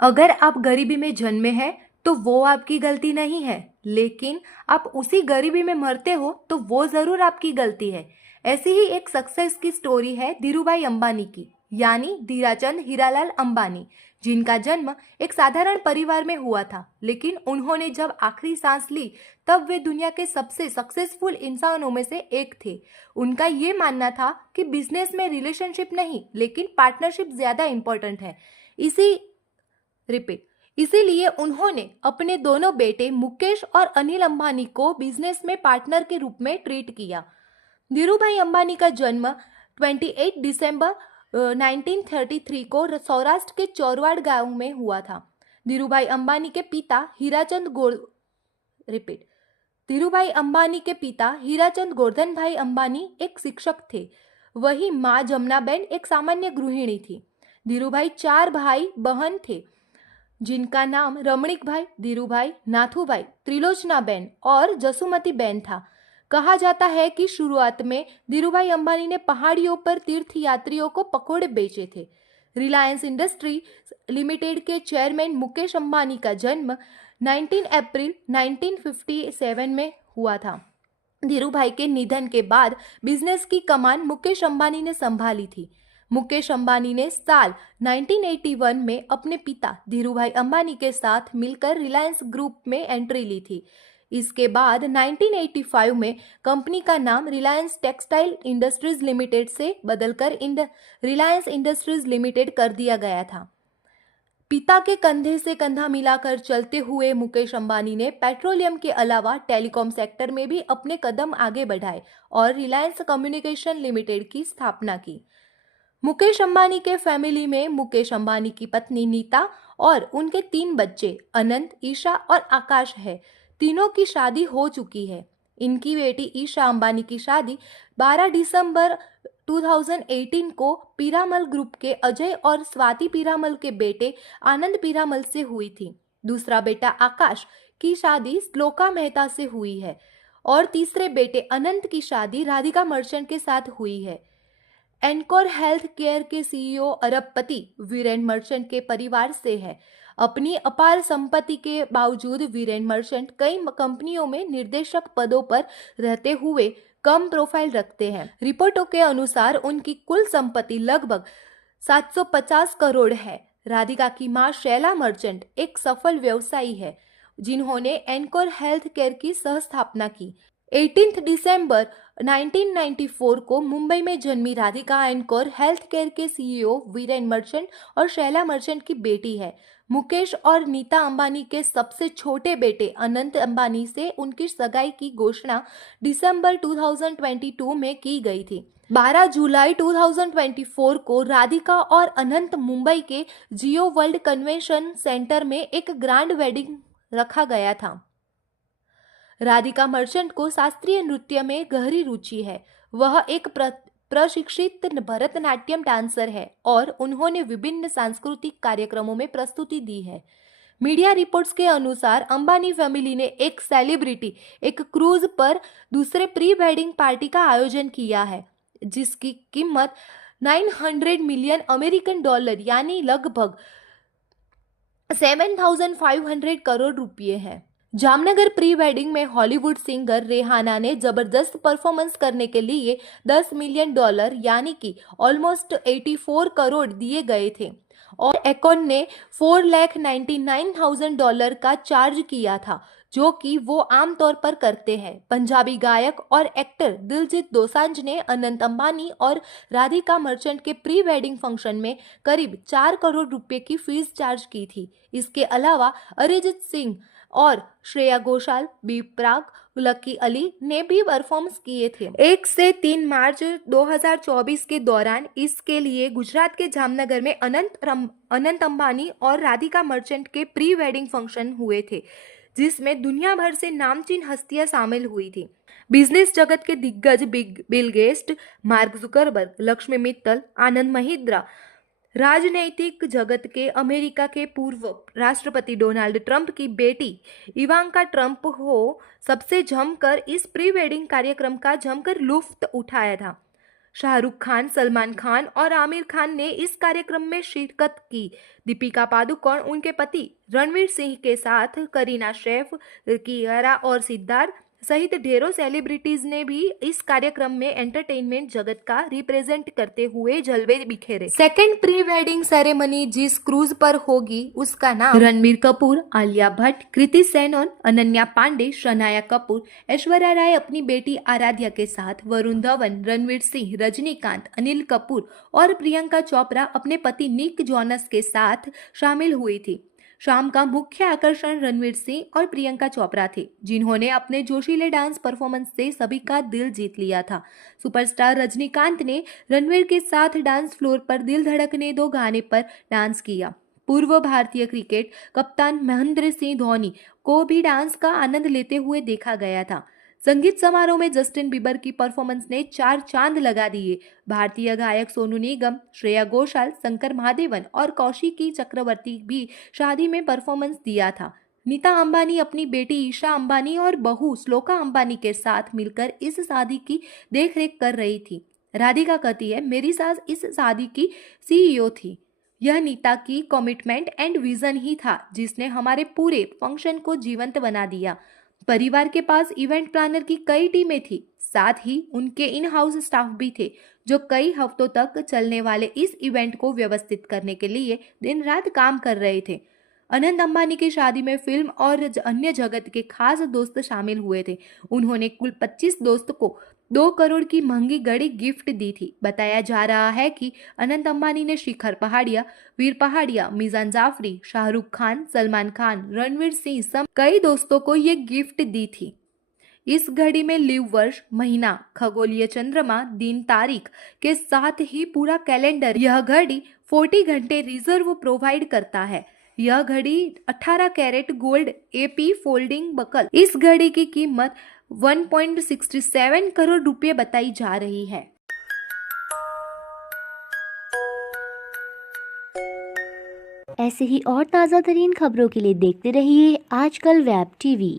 अगर आप गरीबी में जन्मे हैं तो वो आपकी गलती नहीं है, लेकिन आप उसी गरीबी में मरते हो तो वो जरूर आपकी गलती है। ऐसी ही एक सक्सेस की स्टोरी है धीरूभाई अंबानी की, यानी धीराचंद हीरालाल अंबानी, जिनका जन्म एक साधारण परिवार में हुआ था, लेकिन उन्होंने जब आखिरी सांस ली तब वे दुनिया के सबसे सक्सेसफुल इंसानों में से एक थे। उनका ये मानना था कि बिजनेस में रिलेशनशिप नहीं लेकिन पार्टनरशिप ज्यादा इंपॉर्टेंट है। इसी रिपीट इसीलिए उन्होंने अपने दोनों बेटे मुकेश और अनिल अंबानी को बिजनेस में पार्टनर के रूप में ट्रीट किया। धीरूभाई अंबानी का जन्म 28 दिसंबर 1933 को सौराष्ट्र के चौरवाड़ गांव में हुआ था। धीरूभाई अंबानी के पिता हीराचंद रिपीट धीरूभाई अंबानी के पिता हीराचंद गोवर्धन भाई अंबानी एक शिक्षक थे। वही माँ जमुनाबेन एक सामान्य गृहिणी थी। धीरूभाई 4 भाई बहन थे, जिनका नाम रमणीक भाई, धीरूभाई, नाथूभाई, त्रिलोचनाबेन और जसुमती बेन था। कहा जाता है कि शुरुआत में धीरूभाई अंबानी ने पहाड़ियों पर तीर्थ यात्रियों को पकौड़े बेचे थे। रिलायंस इंडस्ट्री लिमिटेड के चेयरमैन मुकेश अंबानी का जन्म 19 अप्रैल 1957 में हुआ था। धीरूभाई के निधन के बाद बिजनेस की कमान मुकेश अंबानी ने संभाली थी। मुकेश अंबानी ने साल 1981 में अपने पिता धीरूभाई अंबानी के साथ मिलकर रिलायंस ग्रुप में एंट्री ली थी। इसके बाद 1985 में कंपनी का नाम रिलायंस टेक्सटाइल इंडस्ट्रीज लिमिटेड से बदलकर रिलायंस इंडस्ट्रीज लिमिटेड कर दिया गया था। पिता के कंधे से कंधा मिलाकर चलते हुए मुकेश अंबानी ने पेट्रोलियम के अलावा टेलीकॉम सेक्टर में भी अपने कदम आगे बढ़ाए और रिलायंस कम्युनिकेशन लिमिटेड की स्थापना की। मुकेश अंबानी के फैमिली में मुकेश अंबानी की पत्नी नीता और उनके 3 बच्चे अनंत, ईशा और आकाश है। तीनों की शादी हो चुकी है। इनकी बेटी ईशा अंबानी की शादी 12 दिसंबर 2018 को पीरामल ग्रुप के अजय और स्वाति पीरामल के बेटे आनंद पीरामल से हुई थी। दूसरा बेटा आकाश की शादी श्लोका मेहता से हुई है और तीसरे बेटे अनंत की शादी राधिका मर्चेंट के साथ हुई है। एनकोर हेल्थ केयर के सीईओ अरबपति वीरेन मर्चेंट के परिवार से है। अपनी अपार संपत्ति के बावजूद वीरेन मर्चेंट कई कंपनियों में निर्देशक पदों पर रहते हुए कम प्रोफाइल रखते हैं। रिपोर्टों के अनुसार उनकी कुल संपत्ति लगभग 750 करोड़ है। राधिका की मां शैला मर्चेंट एक सफल व्यवसायी है, जिन्होंने एनकोर हेल्थ केयर की सह स्थापना की। 18 दिसंबर 1994 को मुंबई में जन्मी राधिका एनकोर हेल्थ केयर के सीईओ वीरेन मर्चेंट और शैला मर्चेंट की बेटी है। मुकेश और नीता अंबानी के सबसे छोटे बेटे अनंत अंबानी से उनकी सगाई की घोषणा दिसंबर 2022 में की गई थी। 12 जुलाई 2024 को राधिका और अनंत मुंबई के जियो वर्ल्ड कन्वेंशन सेंटर में एक ग्रैंड वेडिंग रखा गया था। राधिका मर्चेंट को शास्त्रीय नृत्य में गहरी रुचि है। वह एक प्रशिक्षित भरतनाट्यम डांसर है और उन्होंने विभिन्न सांस्कृतिक कार्यक्रमों में प्रस्तुति दी है। मीडिया रिपोर्ट्स के अनुसार अंबानी फैमिली ने एक सेलिब्रिटी एक क्रूज पर दूसरे प्री वेडिंग पार्टी का आयोजन किया है, जिसकी कीमत 900 मिलियन अमेरिकन डॉलर यानी लगभग 7,500 करोड़ रुपये है। जामनगर प्री वेडिंग में हॉलीवुड सिंगर रेहाना ने जबरदस्त परफॉर्मेंस करने के लिए 10 मिलियन डॉलर यानी कि ऑलमोस्ट 84 करोड़ दिए गए थे और एकॉन ने 4,99,000 डॉलर का चार्ज किया था, जो कि वो आमतौर पर करते हैं। पंजाबी गायक और एक्टर दिलजीत दोसांझ ने अनंत अंबानी और राधिका मर्चेंट के प्री वेडिंग फंक्शन में करीब 4 करोड़ रुपए की फीस चार्ज की थी। इसके अलावा अरिजीत सिंह और श्रेया घोषाल, बी प्राक, लकी अली ने भी परफॉर्मेंस किए थे। 1 से 3 मार्च 2024 के दौरान इसके लिए गुजरात के जामनगर में अनंत अंबानी और राधिका मर्चेंट के प्री वेडिंग फंक्शन हुए थे, जिसमें दुनिया भर से नामचीन हस्तियां शामिल हुई थी। बिजनेस जगत के दिग्गज Bill Gates, Mark Zuckerberg, Lakshmi Mittal, Anand Mahindra, राजनैतिक जगत के अमेरिका के पूर्व राष्ट्रपति डोनाल्ड ट्रंप की बेटी इवांका ट्रंप हो सबसे जमकर इस प्री वेडिंग कार्यक्रम का जमकर लुत्फ उठाया था। शाहरुख खान, सलमान खान और आमिर खान ने इस कार्यक्रम में शिरकत की। दीपिका पादुकोण उनके पति रणवीर सिंह के साथ, करीना कैफ, कियारा और सिद्धार्थ सहित ढेरों सेलिब्रिटीज ने भी इस कार्यक्रम में एंटरटेनमेंट जगत का रिप्रेजेंट करते हुए जलवे बिखेरे। सेकंड प्री वेडिंग सेरेमनी जिस क्रूज पर होगी उसका नाम रणबीर कपूर, आलिया भट्ट, कृति सेनन, अनन्या पांडे, शनाया कपूर, ऐश्वर्या राय अपनी बेटी आराध्या के साथ, वरुण धवन, रणवीर सिंह, रजनीकांत, अनिल कपूर और प्रियंका चोपड़ा अपने पति निक जोनस के साथ शामिल हुई थी। शाम का मुख्य आकर्षण रणवीर सिंह और प्रियंका चोपड़ा थे, जिन्होंने अपने जोशीले डांस परफॉर्मेंस से सभी का दिल जीत लिया था। सुपरस्टार रजनीकांत ने रणवीर के साथ डांस फ्लोर पर दिल धड़कने दो गाने पर डांस किया। पूर्व भारतीय क्रिकेट कप्तान महेंद्र सिंह धोनी को भी डांस का आनंद लेते हुए देखा गया था। संगीत समारोह में जस्टिन बीबर की परफॉर्मेंस ने 4 चांद लगा दिए। भारतीय गायक सोनू निगम, श्रेया घोषाल, शंकर महादेवन और कौशिकी चक्रवर्ती भी शादी में परफॉर्मेंस दिया था। नीता अंबानी अपनी बेटी ईशा अंबानी और बहू श्लोका अंबानी के साथ मिलकर इस शादी की देखरेख कर रही थी। राधिका कहती है, मेरी सास इस शादी की CEO थी। यह नीता की कमिटमेंट एंड विजन ही था जिसने हमारे पूरे फंक्शन को जीवंत बना दिया। परिवार के पास इवेंट प्लानर की कई टीमें थी, साथ ही उनके इन हाउस स्टाफ भी थे जो कई हफ्तों तक चलने वाले इस इवेंट को व्यवस्थित करने के लिए दिन रात काम कर रहे थे। अनंत अंबानी की शादी में फिल्म और अन्य जगत के खास दोस्त शामिल हुए थे। उन्होंने कुल 25 दोस्त को 2 करोड़ की महंगी घड़ी गिफ्ट दी थी। बताया जा रहा है कि अनंत अंबानी ने शिखर पहाड़िया, वीर पहाड़िया, मीजान जाफरी, शाहरुख खान, सलमान खान, रणवीर सिंह समेत कई दोस्तों को ये गिफ्ट दी थी। इस घड़ी में लिव वर्ष, महीना, खगोलीय चंद्रमा, दिन, तारीख के साथ ही पूरा कैलेंडर। यह घड़ी 40 घंटे रिजर्व प्रोवाइड करता है। यह घड़ी 18 carat gold AP folding buckle. इस घड़ी की कीमत 1.67 करोड़ रुपए बताई जा रही है। ऐसे ही और ताज़ा तरीन खबरों के लिए देखते रहिए आजकल वेब TV।